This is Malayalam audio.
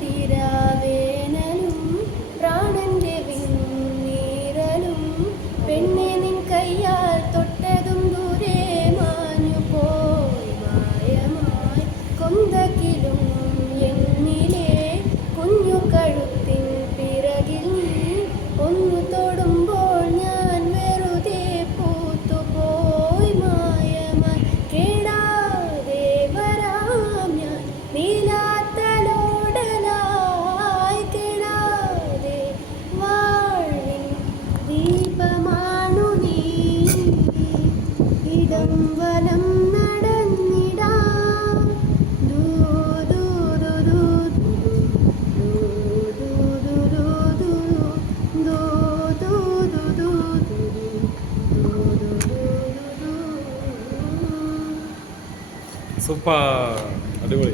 തീരാവേനലും പ്രാണന്റെ വിണ്ണീറലും പെണ്ണെ നിൻ കയ്യാൽ തൊട്ടതും ദൂരെ മാഞ്ഞു പോയി മായമായി കൊന്തകിലും എന്നിലെ കുഞ്ഞു കഴുത്തിൻ പിറകിൽ നീ ഒന്നു തൊടുമ്പോൾ ഞാൻ വെറുതെ പൂത്തുപോയി മായമായി കേടാതെ വരാം ഞാൻ നീലാത്തലോടലായി കേടാതെ വാഴ്വിൻ ദീപമാണു നീ ഇടം വലം നടന്നിടാം ദൂ ദൂ ദൂ ദൂ ദൂ ദൂ ദൂ ദൂ ദൂ ദൂ ദൂ ദൂ സൂപ്പർ, അടിപൊളി.